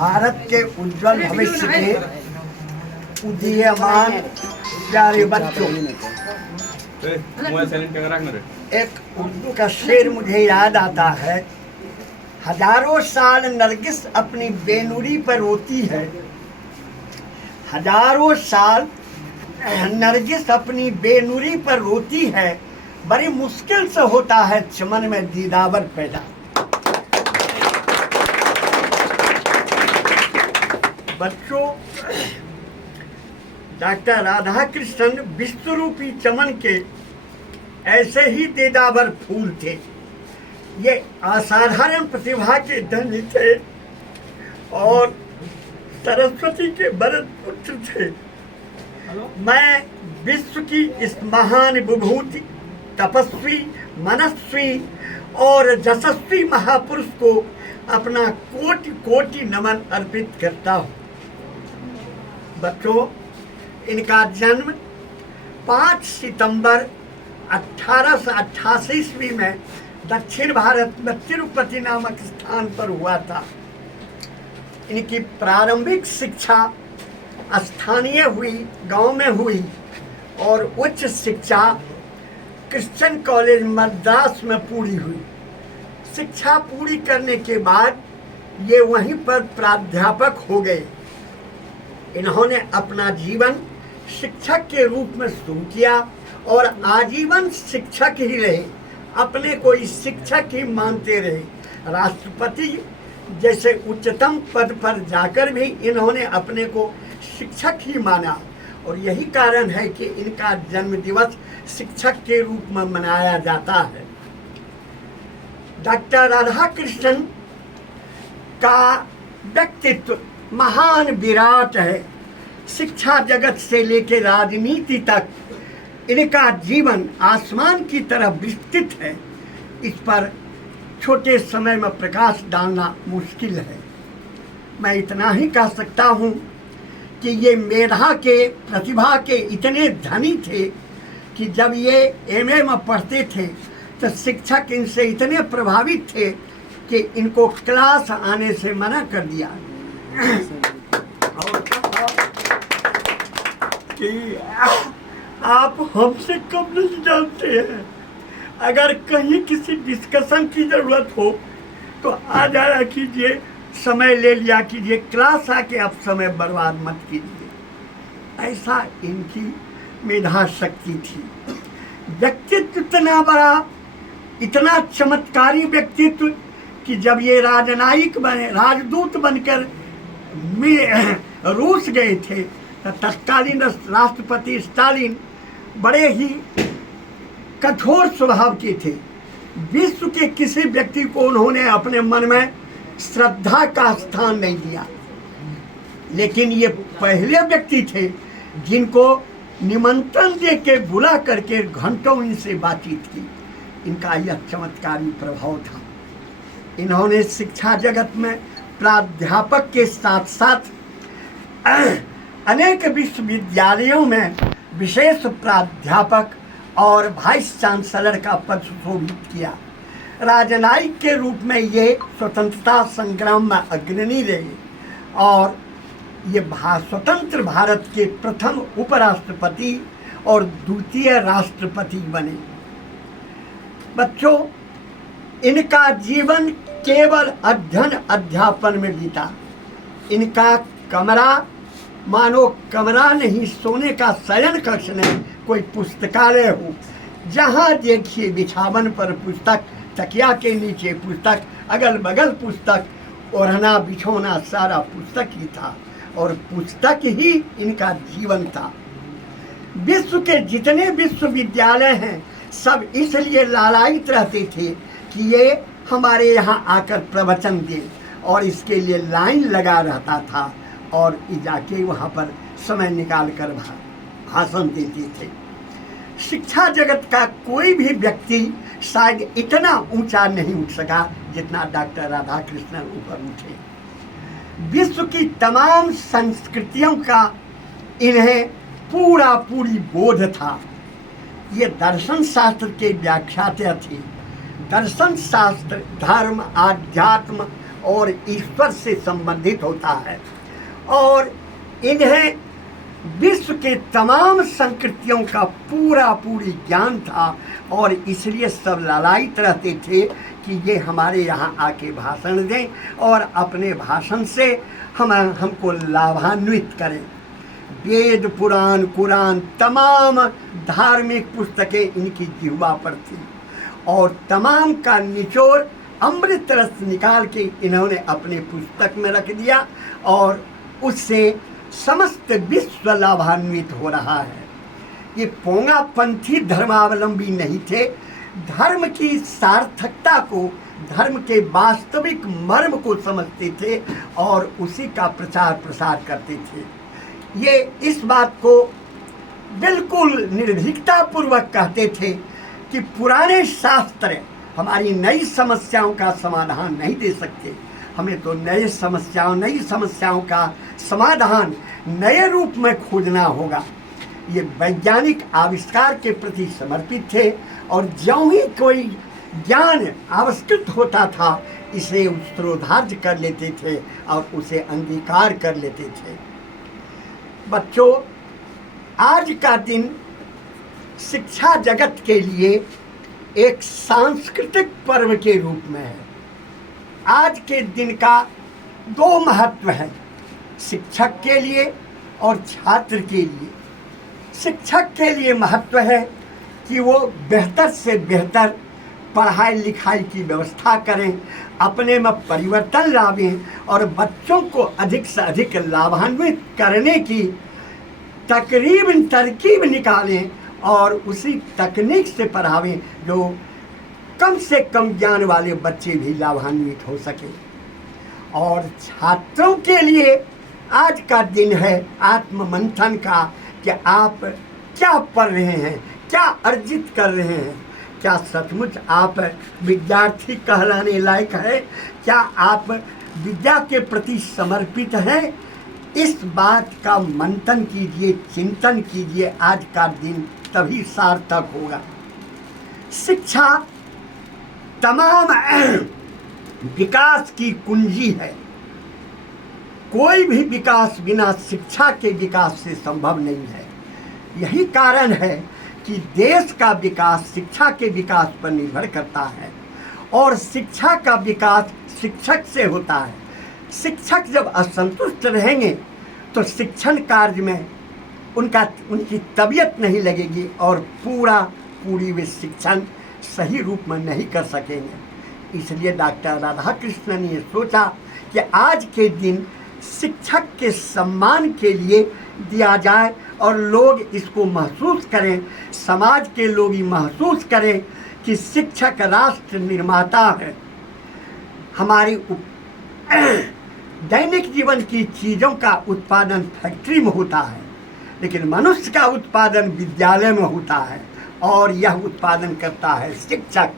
भारत के उज्जवल भविष्य के उदीयमान प्यारे बच्चों, एक उर्दू का शेर मुझे याद आता है। हजारों साल नरगिस अपनी बेनुरी पर रोती है, हजारों साल नरगिस अपनी बेनुरी पर रोती है, बड़ी मुश्किल से होता है चमन में दीदावर पैदा। बच्चों, डॉक्टर राधा कृष्णन विश्वरूपी चमन के ऐसे ही दीदावर फूल थे। ये असाधारण प्रतिभा के धनी थे और सरस्वती के वरद पुत्र थे। मैं विश्व की इस महान विभूति, तपस्वी, मनस्वी और यशस्वी महापुरुष को अपना कोटि कोटि नमन अर्पित करता हूँ। बच्चों, इनका जन्म 5 सितंबर 1888 ईस्वी में दक्षिण भारत में तिरुपति नामक स्थान पर हुआ था। इनकी प्रारंभिक शिक्षा स्थानीय हुई, गांव में हुई और उच्च शिक्षा क्रिश्चियन कॉलेज मद्रास में पूरी हुई। शिक्षा पूरी करने के बाद ये वहीं पर प्राध्यापक हो गए। इन्होंने अपना जीवन शिक्षक के रूप में शुरू किया और आजीवन शिक्षक ही रहे, अपने को शिक्षक ही मानते रहे। राष्ट्रपति जैसे उच्चतम पद पर जाकर भी इन्होंने अपने को शिक्षक ही माना और यही कारण है कि इनका जन्म दिवस शिक्षक के रूप में मनाया जाता है। डॉक्टर राधा कृष्णन का व्यक्तित्व महान विराट है। शिक्षा जगत से लेकर राजनीति तक इनका जीवन आसमान की तरह विस्तृत है। इस पर छोटे समय में प्रकाश डालना मुश्किल है। मैं इतना ही कह सकता हूँ कि ये मेधा के, प्रतिभा के इतने धनी थे कि जब ये एमए में पढ़ते थे तो शिक्षक इनसे इतने प्रभावित थे कि इनको क्लास आने से मना कर दिया और कहा कि आप हमसे कम नहीं जानते हैं, अगर कहीं किसी डिस्कशन की ज़रूरत हो तो आ जाया कीजिए, समय ले लिया कीजिए, क्लास आके आप समय बर्बाद मत कीजिए। ऐसा इनकी मेधा शक्ति थी। व्यक्तित्व इतना बड़ा, इतना चमत्कारी व्यक्तित्व कि जब ये राजनयिक बने, राजदूत बनकर रूस गए थे तो तत्कालीन राष्ट्रपति स्टालिन बड़े ही कठोर स्वभाव के थे। विश्व के किसी व्यक्ति को उन्होंने अपने मन में श्रद्धा का स्थान नहीं दिया, लेकिन ये पहले व्यक्ति थे जिनको निमंत्रण दे के बुला करके घंटों इनसे बातचीत की। इनका यह चमत्कारी प्रभाव था। इन्होंने शिक्षा जगत में प्राध्यापक के साथ साथ अनेक विश्वविद्यालयों में विशेष प्राध्यापक और वाइस चांसलर का पद सुशोभित किया। राजनयिक के रूप में ये स्वतंत्रता संग्राम में अग्रणी रहे और ये स्वतंत्र भारत के प्रथम उपराष्ट्रपति और द्वितीय राष्ट्रपति बने। बच्चों, इनका जीवन केवल अध्ययन अध्यापन में बीता। इनका कमरा मानो कमरा नहीं, सोने का शयन कक्ष नहीं, कोई पुस्तकालय हो। जहाँ देखिए बिछावन पर पुस्तक, तकिया के नीचे पुस्तक, अगल बगल पुस्तक, ओढ़ना बिछोना सारा पुस्तक ही था और पुस्तक ही इनका जीवन था। विश्व के जितने विश्वविद्यालय हैं सब इसलिए लालायित रहते थे कि ये हमारे यहाँ आकर प्रवचन दें और इसके लिए लाइन लगा रहता था और जाके वहाँ पर समय निकाल कर भाषण देते थे। शिक्षा जगत का कोई भी व्यक्ति शायद इतना ऊंचा नहीं उठ सका जितना डॉक्टर राधा कृष्णन ऊपर उठे। विश्व की तमाम संस्कृतियों का इन्हें पूरी बोध था। ये दर्शन शास्त्र के व्याख्याता थे। दर्शन शास्त्र धर्म, आध्यात्म और ईश्वर से संबंधित होता है और इन्हें विश्व के तमाम संस्कृतियों का पूरी ज्ञान था और इसलिए सब लालायित रहते थे कि ये हमारे यहाँ आके भाषण दें और अपने भाषण से हमको लाभान्वित करें। वेद पुराण कुरान तमाम धार्मिक पुस्तकें इनकी जिह्वा पर थी और तमाम का निचोड़ अमृत रस निकाल के इन्होंने अपने पुस्तक में रख दिया और उससे समस्त विश्व लाभान्वित हो रहा है। ये पोंगापंथी धर्मावलंबी नहीं थे, धर्म की सार्थकता को, धर्म के वास्तविक मर्म को समझते थे और उसी का प्रचार प्रसार करते थे। ये इस बात को बिल्कुल निर्भीकता पूर्वक कहते थे कि पुराने शास्त्र हमारी नई समस्याओं का समाधान नहीं दे सकते, हमें तो नई समस्याओं का समाधान नए रूप में खोजना होगा। ये वैज्ञानिक आविष्कार के प्रति समर्पित थे और ज्यों ही कोई ज्ञान आविष्कृत होता था इसे उत्तरोधार्य कर लेते थे और उसे अंगीकार कर लेते थे। बच्चों, आज का दिन शिक्षा जगत के लिए एक सांस्कृतिक पर्व के रूप में है। आज के दिन का दो महत्व है, शिक्षक के लिए और छात्र के लिए। शिक्षक के लिए महत्व है कि वो बेहतर से बेहतर पढ़ाई लिखाई की व्यवस्था करें, अपने में परिवर्तन लावें और बच्चों को अधिक से अधिक लाभान्वित करने की तरकीब निकालें और उसी तकनीक से पढ़ावें जो कम से कम ज्ञान वाले बच्चे भी लाभान्वित हो सके। और छात्रों के लिए आज का दिन है आत्ममंथन का कि आप क्या पढ़ रहे हैं, क्या अर्जित कर रहे हैं, क्या सचमुच आप विद्यार्थी कहलाने लायक है, क्या आप विद्या के प्रति समर्पित हैं। इस बात का मंथन कीजिए, चिंतन कीजिए, आज का दिन तभी सार्थक होगा। शिक्षा तमाम विकास की कुंजी है। कोई भी विकास बिना शिक्षा के विकास से संभव नहीं है। यही कारण है कि देश का विकास शिक्षा के विकास पर निर्भर करता है और शिक्षा का विकास शिक्षक से होता है। शिक्षक जब असंतुष्ट रहेंगे तो शिक्षण कार्य में उनकी तबीयत नहीं लगेगी और पूरी वे शिक्षण सही रूप में नहीं कर सकेंगे। इसलिए डॉक्टर राधाकृष्णन ने सोचा कि आज के दिन शिक्षक के सम्मान के लिए दिया जाए और लोग इसको महसूस करें, समाज के लोग ही महसूस करें कि शिक्षक राष्ट्र निर्माता है। हमारी दैनिक जीवन की चीज़ों का उत्पादन फैक्ट्री में होता है, लेकिन मनुष्य का उत्पादन विद्यालय में होता है और यह उत्पादन करता है शिक्षक।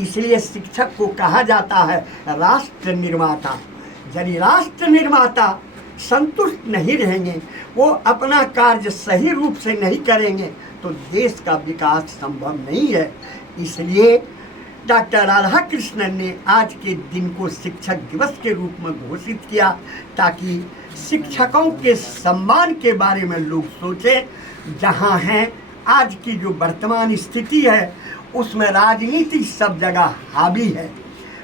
इसलिए शिक्षक को कहा जाता है राष्ट्र निर्माता। यदि राष्ट्र निर्माता संतुष्ट नहीं रहेंगे, वो अपना कार्य सही रूप से नहीं करेंगे तो देश का विकास संभव नहीं है। इसलिए डॉक्टर राधाकृष्णन ने आज के दिन को शिक्षक दिवस के रूप में घोषित किया ताकि शिक्षकों के सम्मान के बारे में लोग सोचें। जहाँ हैं आज की जो वर्तमान स्थिति है उसमें राजनीति सब जगह हावी है।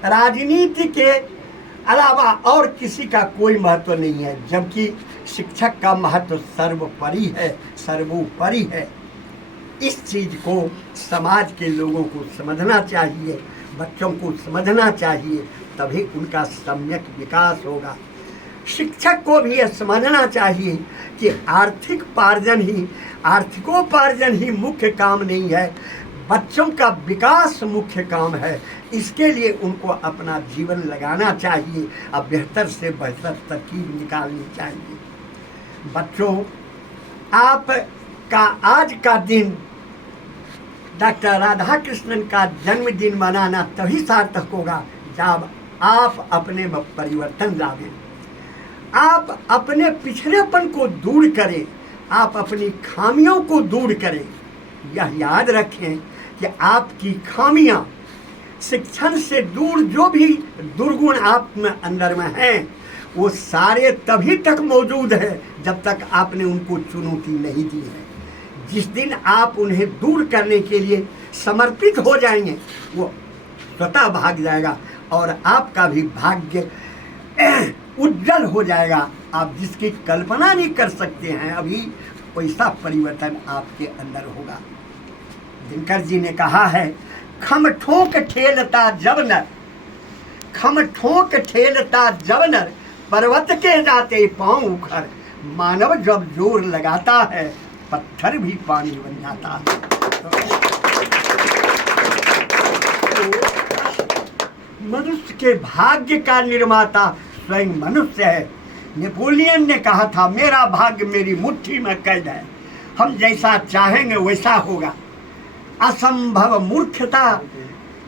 राजनीति के अलावा और किसी का कोई महत्व नहीं है, जबकि शिक्षक का महत्व सर्वोपरि है, सर्वोपरि है। इस चीज़ को समाज के लोगों को समझना चाहिए, बच्चों को समझना चाहिए, तभी उनका सम्यक विकास होगा। शिक्षक को भी यह समझना चाहिए कि आर्थिकोपार्जन ही मुख्य काम नहीं है, बच्चों का विकास मुख्य काम है। इसके लिए उनको अपना जीवन लगाना चाहिए और बेहतर से बेहतर तरकीब निकालनी चाहिए। बच्चों, आपका आज का दिन डॉक्टर राधाकृष्णन का जन्मदिन मनाना तभी सार्थक होगा जब आप अपने में परिवर्तन लावें, आप अपने पिछड़ेपन को दूर करें, आप अपनी खामियों को दूर करें। यह याद रखें कि आपकी खामियां शिक्षण से दूर जो भी दुर्गुण आप में अंदर में हैं, वो सारे तभी तक मौजूद है जब तक आपने उनको चुनौती नहीं दी है। जिस दिन आप उन्हें दूर करने के लिए समर्पित हो जाएंगे, वो स्वतः भाग जाएगा और आपका भी भाग्य उज्जवल हो जाएगा। आप जिसकी कल्पना नहीं कर सकते हैं अभी, वैसा परिवर्तन आपके अंदर होगा। दिनकर जी ने कहा है, खम ठोक ठेलता जब नर, खम ठोक ठेलता जब नर, पर्वत के जाते पांव उखर, मानव जब जोर लगाता है पत्थर भी पानी बन जाता है। मनुष्य के भाग्य का निर्माता स्वयं मनुष्य है। नेपोलियन ने कहा था, मेरा भाग्य मेरी मुट्ठी में कैद है, हम जैसा चाहेंगे वैसा होगा। असंभव मूर्खता,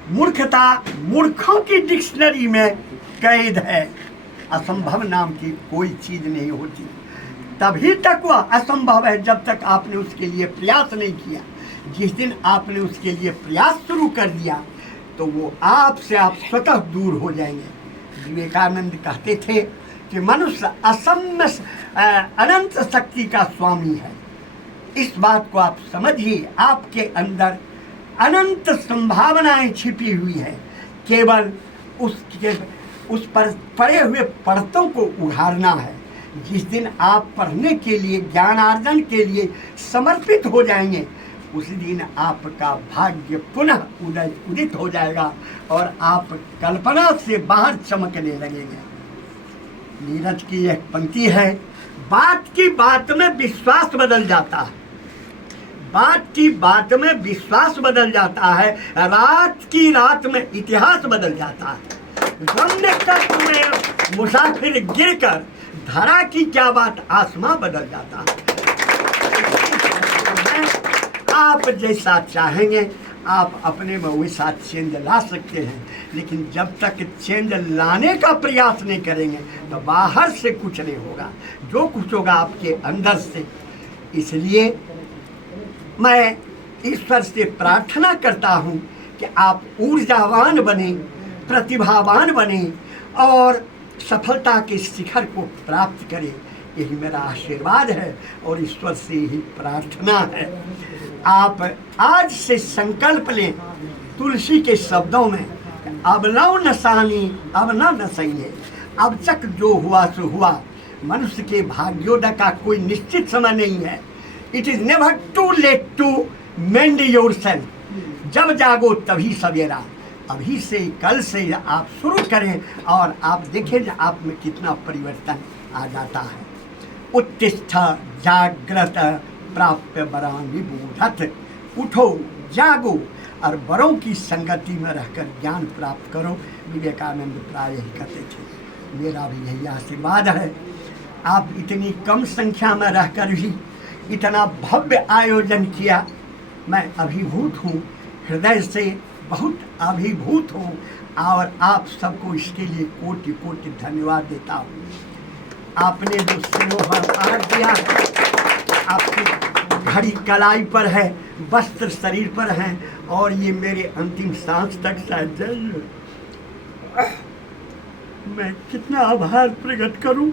मूर्खता मूर्खों की डिक्शनरी में कैद है। असंभव नाम की कोई चीज नहीं होती। तभी तक वह असंभव है जब तक आपने उसके लिए प्रयास नहीं किया। जिस दिन आपने उसके लिए प्रयास शुरू कर दिया तो वो आपसे आप स्वतः दूर हो जाएंगे। विवेकानंद कहते थे कि मनुष्य असम्य अनंत शक्ति का स्वामी है। इस बात को आप समझिए, आपके अंदर अनंत संभावनाएं छिपी हुई है। केवल उस पर पड़े हुए परतों को उघाड़ना है। जिस दिन आप पढ़ने के लिए, ज्ञानार्जन के लिए समर्पित हो जाएंगे, उस दिन आपका भाग्य पुनः उदित हो जाएगा और आप कल्पना से बाहर चमकने लगेंगे। नीरज की एक पंक्ति है, बात की बात में विश्वास बदल जाता है, बात की बात में विश्वास बदल जाता है, रात की रात में इतिहास बदल जाता है। गम्य तत्व में मुसाफिर गिरकर धरा की क्या बात, आसमां बदल जाता है। आप जैसा चाहेंगे आप अपने में वैसा चेंज ला सकते हैं, लेकिन जब तक चेंज लाने का प्रयास नहीं करेंगे तो बाहर से कुछ नहीं होगा। जो कुछ होगा आपके अंदर से। इसलिए मैं ईश्वर से प्रार्थना करता हूँ कि आप ऊर्जावान बने, प्रतिभावान बने और सफलता के शिखर को प्राप्त करें। यही मेरा आशीर्वाद है और ईश्वर से ही प्रार्थना है। आप आज से संकल्प लें तुलसी के शब्दों में, अब लौ नसानी अब न नसेंगे, अब तक जो हुआ सो हुआ। मनुष्य के भाग्योदय का कोई निश्चित समय नहीं है। It is never too late to mend yourself. जब जागो तभी सवेरा। अभी से, कल से आप शुरू करें और आप देखें आप में कितना परिवर्तन आ जाता है। उत्तिष्ठ जागृत प्राप्य वरानि बोधत। उठो, जागो और बड़ों की संगति में रहकर ज्ञान प्राप्त करो। विवेकानंद प्राय ही कहते थे। मेरा भी यही आशीर्वाद है। आप इतनी कम संख्या में रहकर भी इतना भव्य आयोजन किया, मैं अभिभूत हूँ, हृदय से बहुत अभिभूत हूँ और आप सबको इसके लिए कोटि कोटि धन्यवाद देता हूँ। आपने जो सिरोहर पाठ दिया, आपकी घड़ी कलाई पर है, वस्त्र शरीर पर हैं और ये मेरे अंतिम सांस तक शायद जाइए। मैं कितना आभार प्रकट करूं।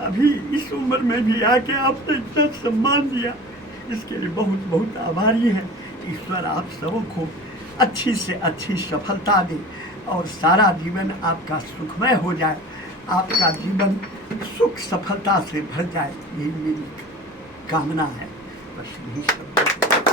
अभी इस उम्र में भी आके आपने इतना सम्मान दिया, इसके लिए बहुत बहुत आभारी हैं। ईश्वर आप सबों को अच्छी से अच्छी सफलता दे और सारा जीवन आपका सुखमय हो जाए, आपका जीवन सुख सफलता से भर जाए, यही मेरी कामना है। बस यही सब।